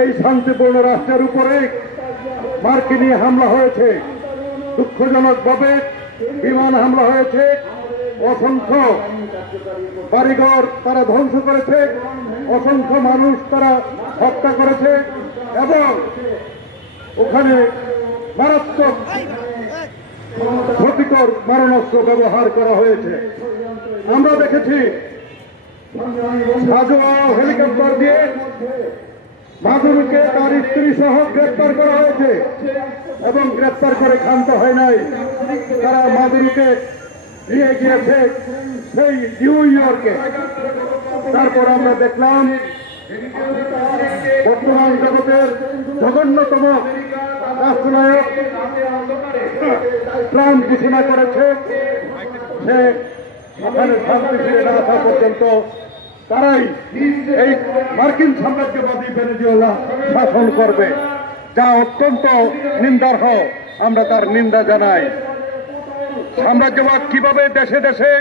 এই শান্তিপূর্ণ রাষ্ট্রের উপরে মার্কিনী হামলা হয়েছে। দুঃখজনকভাবে বিমান হামলা হয়েছে। অসংখ্য বাড়িঘর তারা ধ্বংস করেছে। অসংখ্য মানুষ তারা হত্যা করেছে এবং ওখানে মারাত্মক ক্ষতিকর মারণাস্ত্র ব্যবহার করা হয়েছে। আমরা দেখেছি সাজোয়া হেলিকপ্টার দিয়ে মাদুরুকে তার স্ত্রী সহ গ্রেপ্তার করা হয়েছে এবং গ্রেপ্তার করে ক্ষান্ত হয় নাই। তারা মাদুরুকে নিয়ে গিয়েছে সেই নিউ ইয়র্কে। তারপর আমরা দেখলাম, বর্তমান জগতের জঘন্যতম রাষ্ট্রনায়ক প্রাণ ঘোষণা করেছে, সে ওখানে শান্তি ফিরে না আসা পর্যন্ত তারাই এই মার্কিন সাম্রাজ্যবাদী ভেনেজুয়েলা শাসন করবে। যা অত্যন্ত নিন্দার্হ আমরা তার নিন্দা জানাই। সাম্রাজ্যবাদ কীভাবে দেশে দেশে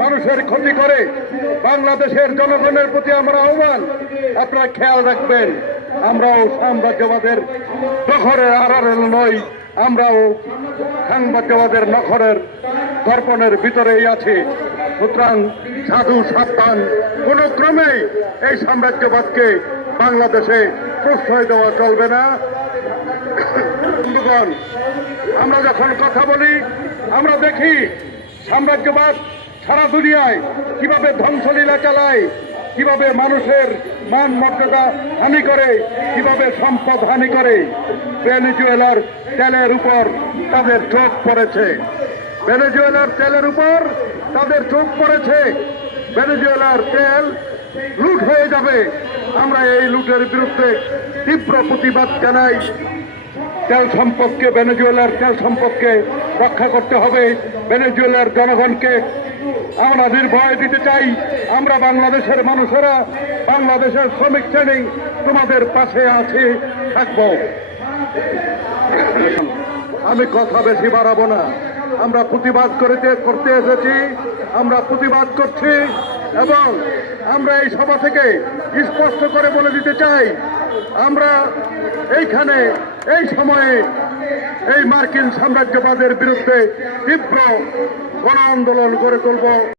মানুষের ক্ষতি করে, বাংলাদেশের জনগণের প্রতি আমরা আহ্বান, আপনারা খেয়াল রাখবেন, আমরাও সাম্রাজ্যবাদের নখরের আড়ারে নই, আমরাও সাম্রাজ্যবাদের নখরের দর্পণের ভিতরেই আছি। সুতরাং সাধু সাবধান কোন ক্রমেই এই সাম্রাজ্যবাদকে বাংলাদেশে প্রশ্রয় দেওয়া চলবে না। বন্ধুগণ, আমরা যখন কথা বলি, আমরা দেখি সাম্রাজ্যবাদ সারা দুনিয়ায় কীভাবে ধ্বংসলীলা চালায়, কীভাবে মানুষের মান মর্যাদা হানি করে, কীভাবে সম্পদ হানি করে, ভেনেজুয়েলার তেলের উপর তাদের চোখ পড়েছে। ভেনেজুয়েলার তেলের উপর তাদের চোখ পড়েছে। ভেনেজুয়েলার তেল লুট হয়ে যাবে। আমরা এই লুটের বিরুদ্ধে তীব্র প্রতিবাদ জানাই। তেল সম্পদকে ভেনেজুয়েলার তেল সম্পদকে রক্ষা করতে হবে। ভেনেজুয়েলার জনগণকে আমরা নির্ভয় দিতে চাই। আমরা বাংলাদেশের মানুষেরা, বাংলাদেশের শ্রমিক শ্রেণি তোমাদের পাশে আছি, থাকব। আমি কথা বেশি বাড়াবো না। আমরা প্রতিবাদ করতে করতে এসেছি, আমরা প্রতিবাদ করছি এবং আমরা এই সভা থেকে স্পষ্ট করে বলে দিতে চাই, আমরা এইখানে এই সময়ে এই মার্কিন সাম্রাজ্যবাদের বিরুদ্ধে তীব্র গণ আন্দোলন গড়ে তুলব।